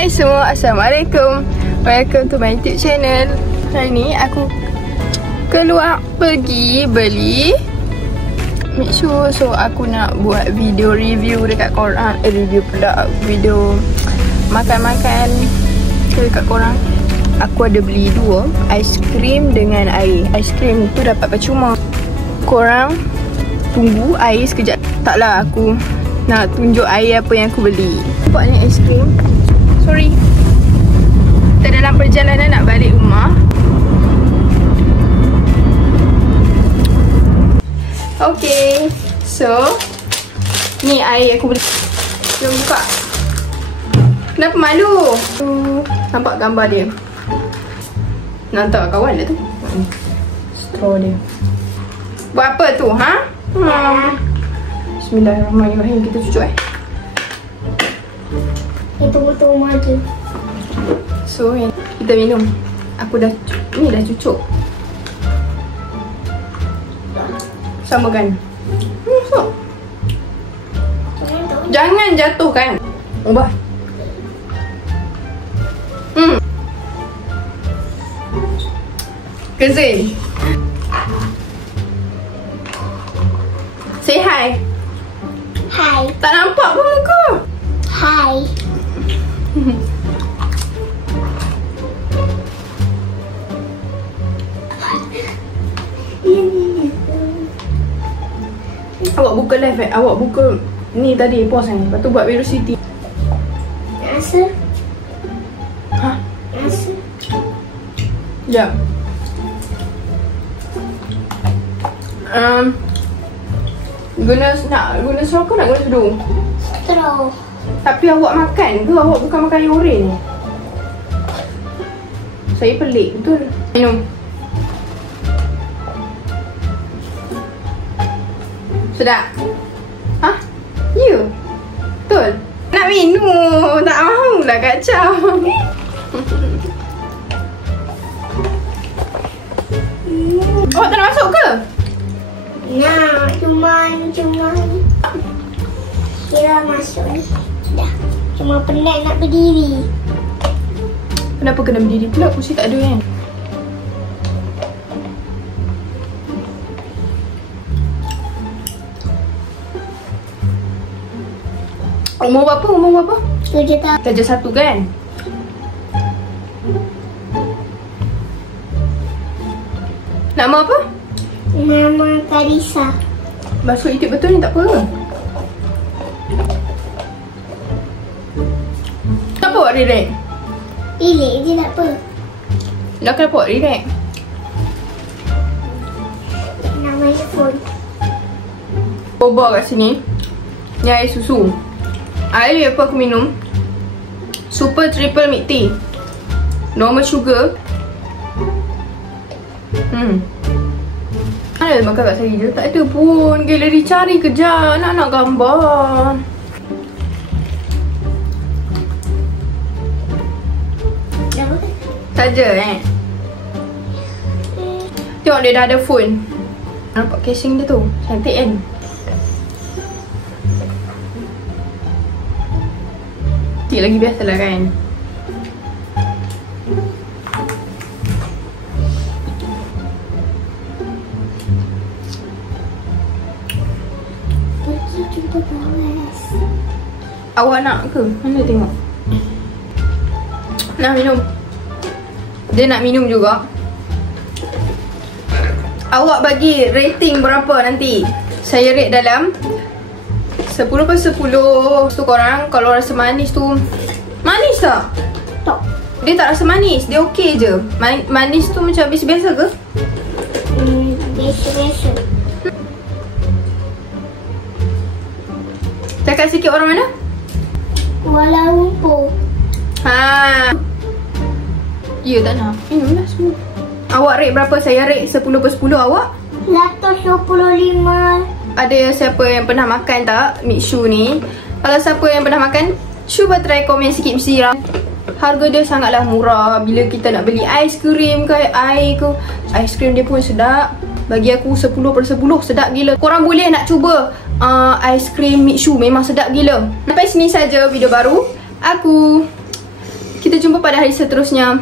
Hai semua, Assalamualaikum. Welcome to my YouTube channel. Hari ni aku keluar pergi beli Mixu. So aku nak buat video review dekat korang. Review pula, video makan-makan dekat korang. Aku ada beli dua, aiskrim dengan air. Aiskrim tu dapat percuma. Korang tunggu air sekejap. Taklah, aku nak tunjuk air apa yang aku beli. Nampak ni aiskrim. Sorry, kita dalam perjalanan nak balik rumah. Okay, so ni air aku beli. Jom buka. Kenapa malu? Nampak gambar dia. Nak hantar kawan dia tu. Straw dia. Buat apa tu, ha? Bismillahirrahmanirrahim. Kita cucuk Tunggu aja. So kita minum. Aku dah ni dah cucuk. Samakan. So. Jangan jatuhkan. Ubah. Kezin. Say hi. Hai. Tak nampak pun muka. Hai. Awak buka live awak buka ni tadi pause ni. Lepas tu buat velocity. Rasa? Ha? Rasa? Ya. Guna straw ke nak guna tudung? Straw. Tapi awak makan ke? Awak bukan makan air oren ni? Saya pelik betul. Minum. Sedap? Ha? Ya? Betul? Nak minum. Tak mahu lah kacau. Awak tak nak masuk ke? Nah, cuma kira masuk ni. Dah. Cuma penat nak berdiri. Kenapa kena berdiri pula? Kursi tak ada kan? Umur berapa? Umur berapa? Darjah 1 kan? Nama apa? Nama Karisa. Masuk YouTube betul ni tak apa. Kenapa awak redirect? Pilih je tak apa. Dah kenapa awak redirect? Nama phone. Boba kat sini. Ni air susu. Air apa aku minum? Super triple milk tea. Normal sugar. Mana makan kat saya je? Tak ada pun. Galeri cari kejap. Nak gambar. Saja Tengok dia dah ada phone. Nampak casing dia tu. Cantik kan? Cantik lagi biasalah kan? Awak nak ke? Mana tengok? Nak minum? Dia nak minum juga. Awak bagi rating berapa nanti? Saya rate dalam 10/10. Tu korang kalau rasa manis tu, manis tak? Tak. Dia tak rasa manis. Dia okey je. Manis tu macam biasa-biasa ke? Biasa-biasa. Cakap sikit orang mana? Kuala Lumpur. Ha. Ya tak nak. Minumlah semua. Awak rate berapa? Saya rate 10/10. Awak? 125. Ada siapa yang pernah makan tak Mixu ni? Kalau siapa yang pernah makan, cuba try komen sikit mesti lah. Harga dia sangatlah murah. Bila kita nak beli aiskrim ke air ke, aiskrim dia pun sedap. Bagi aku 10/10. Sedap gila. Korang boleh nak cuba aiskrim Mixu. Memang sedap gila. Sampai sini saja video baru aku. hari seterusnya.